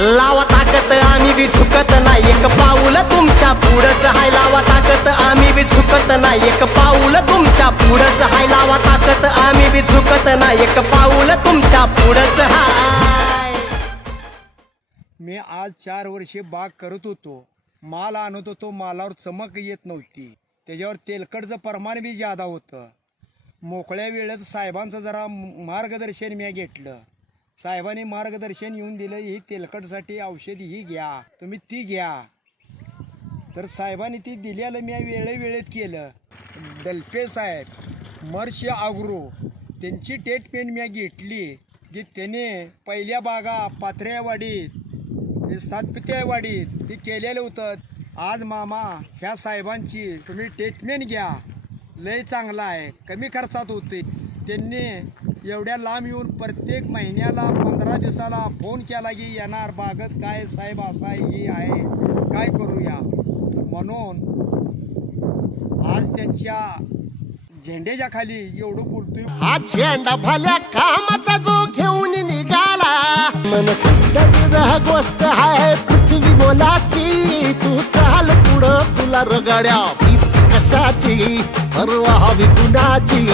लावा ताकत आम्ही बी झुकत नाही एक पाऊल तुमच्या पुढंच हाय लावा ताकत आम्ही बी झुकत नाही एक पाऊल तुमच्या पुढंच हाय लावा ताकत आम्ही बी झुकत नाही एक पाऊल तुमच्या पुढंच हाय। मी आज 4 वर्षे बाग करत होतो, माल आणत होतो, मालावर चमक येत नव्हती, त्याच्यावर तेलकटचं प्रमाण बी जादा होतं। मोकळ्या वेळेत साहेबांचं जरा मार्गदर्शन मी घेतलं, साहेबांनी मार्गदर्शन येऊन दिलं, ही तेलकटसाठी औषधी ही घ्या, तुम्ही ती घ्या। तर साहेबांनी ती दिल्याला मी वेळेत केलं। दलपे साहेब मर्ष आग्रो त्यांची ट्रीटमेंट मी घेतली की त्याने पहिल्या बागा पात्र्यावाडीत सातपित्यावाडीत ते केलेलं होतं। आज मामा ह्या साहेबांची तुम्ही ट्रीटमेंट घ्या, लय चांगला आहे, कमी खर्चात होते। त्यांनी एवढ्या लांब येऊन प्रत्येक महिन्याला 15 दिवसाला फोन केला की येणार बागत काय साहेब असा हे आहे, काय करूया, म्हणून आज त्यांच्या झेंड्याच्या खाली एवढं बोलतोय। हा झेंडा भल्या कामाचा जो घेऊन निघाला, मन तुझा गोष्ट आहे पृथ्वी बोलाची, तू चाल पुढं तुला रगड्या कशाची परवा हवी कुणाची।